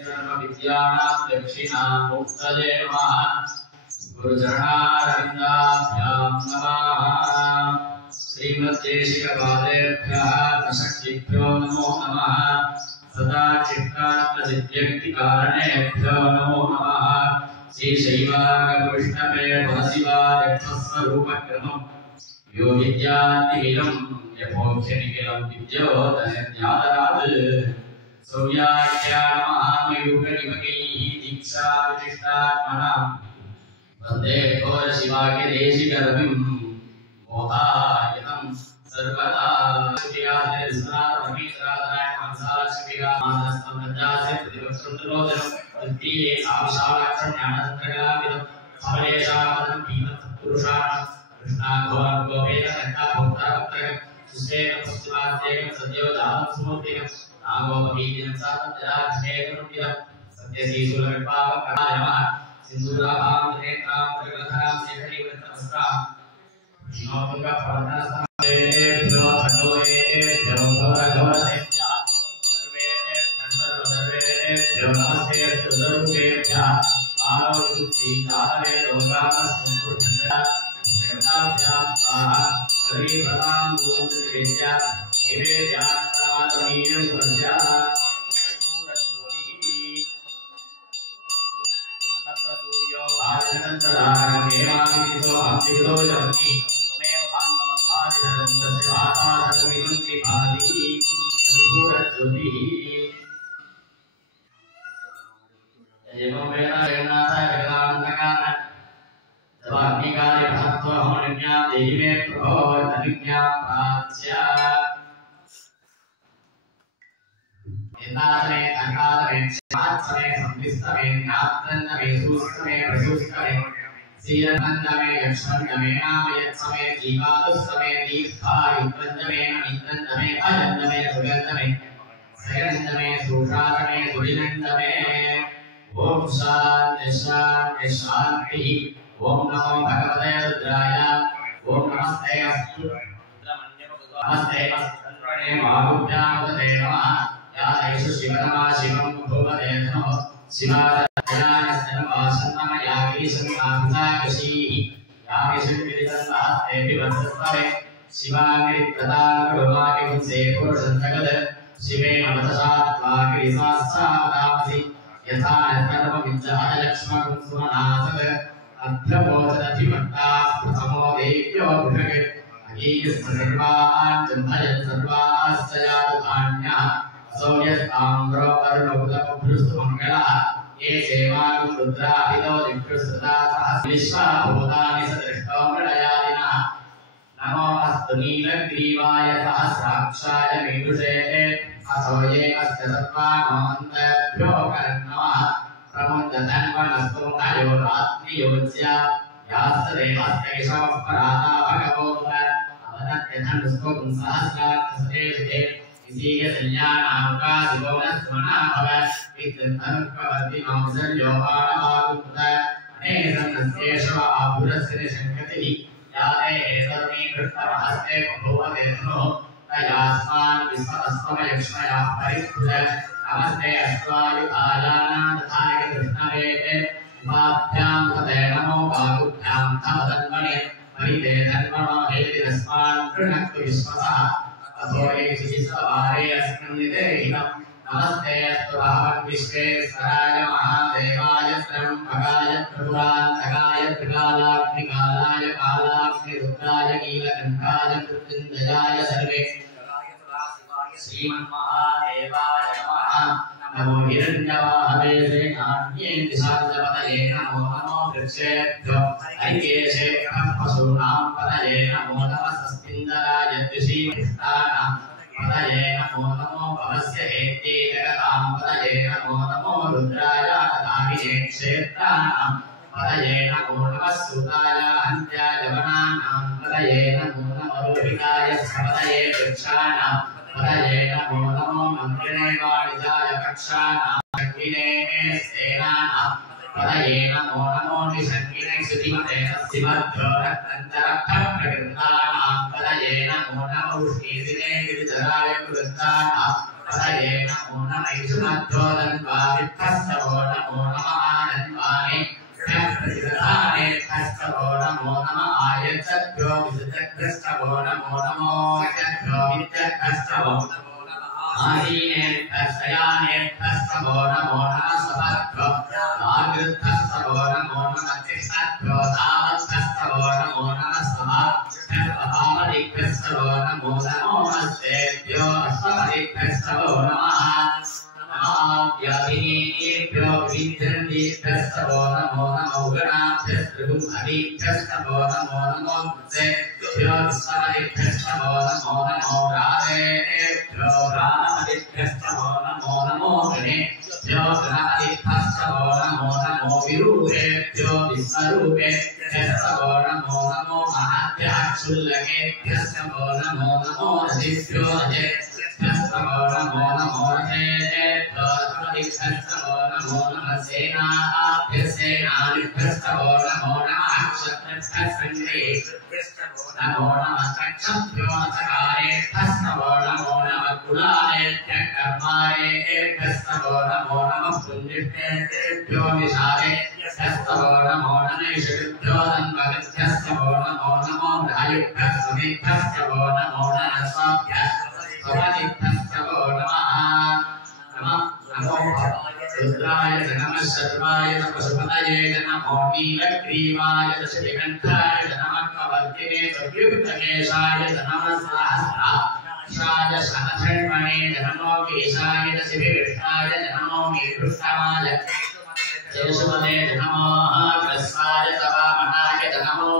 विद्यानां दक्षिणामुक्तये नमः गुरुचरणारविन्दाभ्यां नमः श्रीमद्देशिकपादेभ्यः दशक्तिभ्यो नमो नमः सदा चित्तात्मसिद्ध्यक्तिकारणेभ्यो नमो नमः श्रीशैवागविष्णवे भवशिवायत्वस्वरूपक्रमम् यो विद्यातिमिदं यथोक्षनिखिलं विद्योदयज्ञातरात् सौर्याख्यानमहामयूखनिमकैः दीक्षाविशिष्टात्मनां वन्दे घोरशिवाख्यदेशिकरविं मोहायतं सर्वदा नागोपवीर्यं सातजराक्षेत्रमुद्यं सत्यशीशुलकल्पावकरायमः सिन्दूराभां नेत्रां त्रिगन्धरां शेखरीवृत्तवस्त्रां विष्णोपुङ्गप्रवर्तनसमवेभ्यो भगवतेभ्यो भवगवतेभ्यः सर्वेभ्यो नमस्ते सुदरूपेभ्यः मानवयुक्तिदानवे लोकामस्मृतिभ्यः देवताभ्यां स्वाहा हरिवतां गुरुविद्या निवेद्यात्मातमीयं सद्यः तत्र सूर्यो भाजनतन्त्रदानमेवामितो अप्तितो जगति तमेव भान्तमन्भादिधरं तस्य भासाधर्मिदं त्रिभादिः सुरज्योतिः एवं वेदायनाथ वेदान्तकान जवाग्निकाले महत्त्वहोनिज्ञा देहि मे प्रभो तनिज्ञा प्राच्य एतादने तकादने सात्सने संविस्तमे ज्ञातन्नमे सूस्तमे प्रसूस्तमे सीरनन्दमे यक्षन्दमे नामयत्समे जीवादुस्तमे दीर्घायुक्तन्दमे नमिन्दन्दमे अजन्दमे सुगन्धमे सयनन्दमे सूषादमे सुरिनन्दमे ओम शांति शांति शांति ओम नमो भगवते रुद्राय ओम नमस्ते अस्तु नमस्ते अस्तुर्णे महाभुभ्यामते नमः या ऐषु शिवनमा शिवं भूमते नमः शिवाज्ञानस्तनवासन्नम यागीशन्नाभिषाकशीः यागीशन्विदितन्नहस्तेऽपि वत्सस्तवे शिवाङ्गिरिप्रदाङ्गुरुवाकिंसे पुरुषन्तगद शिवे नमतसात्वाकिरिसास्सादामसि यथा नर्मविद्यालक्ष्मकं सुमनासद अभ्यमोदधिमत्ताः प्रथमो देव्यो बृहत् अगीयस्सर्वान् जन्मयन् सर्वाश्चयादुधान्यः असौ यस्ताम्रो कर्णोदमभ्रुस्तुमङ्गलः ये सेवागं रुद्राभितो दिव्यसृता सहस्र विश्वाभूतानि सदृष्टो मृडयादिनः नमो अस्तु नीलग्रीवाय सहस्राक्षाय मीदुषे असौ ये अस्य सत्त्वानोऽन्तभ्यो कर्णमः प्रमुञ्चतन्वनस्तु अयोरात्रियोज्य यास्तदेवस्तैषवः पराता भगवोत अवदत्यधनुस्तुं सहस्राक्षसदेशुते विसीयसंज्ञानामुकादिगोणस्मना भव विद्युत्तनुप्रवर्तिनोऽसंयोगाणवागुप्त अनेसन्नस्येषव आभुरस्य निशङ्कतिः या ते एतर्मी कृष्णमहस्ते बभूवते धनुः तयास्मान् विश्वतस्त्वमयक्ष्मयाः परिभुज नमस्ते अश्वायुधायानां तथाय कृष्णवेते उपाभ्यां तते नमो बाहुभ्यां तव तन्मने परिते धन्वनो हेतिरस्मान् कृणक्तु विश्वसः अथो ये शिशिसवारे अस्मन्निते हितं नमस्ते अस्तु भावन् विश्वेश्वराय महादेवाय त्र्यम्बकाय त्रिपुरान्तकाय त्रिकालाग्निकालाय कालाग्निरुद्राय नीलकण्ठाय मृत्युञ्जयाय सर्वे श्रीमन्महादेवाय नमः नमो हिरण्यवाहवे नान्येति शान्तपतये नमो नमो वृक्षेभ्यो ऐकेशेभ्यः पशूनां पतये नमो नमः सस्मिन्दराय द्विषीपुष्टानां पतये नमो नमो भवस्य हेत्ये जगतां पतये नमो नमो रुद्राय ददामिने क्षेत्राणां पतये नमो नमः सूताय हन्त्याय वनानां पतये नमो नमो रोहिताय पतये वृक्षाणां पतये नमो नमो मन्त्रिणे वाणिजाय कक्षाणां शक्तिने सेनानां पदये नमो नमो निसंगिने सुधिमते तस्सिमद्धो रत्नञ्जरत्थप्रकृतानां पदये नमो नमो उष्णीदिने गिरिधराय कृतानां पदये नमो नमैषुमद्धो दन्वावित्तस्तवो नमो नमः आनन्वानि प्रतिदधाने तस्तवो नमो नमः आयच्छद्भ्यो विसृजग्रस्तवो नमो नमो यच्छद्भ्यो विद्यग्रस्तवो नमो नमः आसीने तस्याने तस्तवो नमो नमः सभद्भ्यो आगृद्धस्तवो नमो नमः तिष्ठद्भ्यो तावत्तस्तवो नमो नमः समापदिग्रस्तवो नमो नमोस्तेभ्यो अस्मदिग्रस्तवो नमः व्याधिनीभ्यो विद्यन्तीभ्यस्तवो नमो नमो गणाभ्यस्त्रिभुवनादिभ्यस्तवो नमो नमो मत्स्येभ्यो विस्मदिभ्यस्तवो नमो नमो राधेभ्यो रामदिभ्यस्तवो नमो नमो गणेभ्यो गणादिभ्यस्तवो नमो नमो विरूपेभ्यो विस्मरूपेभ्यस्तवो नमो नमो महाभ्याक्षुल्लकेभ्यस्तवो नमो नमो रजिभ्यो रजेभ्यस्तवो नमो नमो रजेभ्यो अस्मदिभ्यस्तवो नमो नमः सेनाभ्यस्तेनादिभ्यस्तवो नमो नमः क्षत्रिभ्यस्तवो नमो नमः कक्षभ्यो सकारेभ्यस्तवो नमो नमः कुलालेभ्यः नमो नमः पुण्यभ्यो विशालेभ्यस्तवो नमो नमः षड्भ्यो धन्वभ्यस्तवो नमो नमो रायुभ्यस्तवो नमो नमः स्वाभ्यस्तवो नमः नमो रुद्राय नमः शर्वाय नमः पशुपतये नमो नीलग्रीवाय श्रीकण्ठाय नमः कवल्किने चतुर्युक्तकेशाय नमः सहस्राक्षाय सहधर्मणे नमो केशाय शिविष्टाय नमो मीपृष्ठमाय केशवने नमो कृष्णाय तवामनाय नमो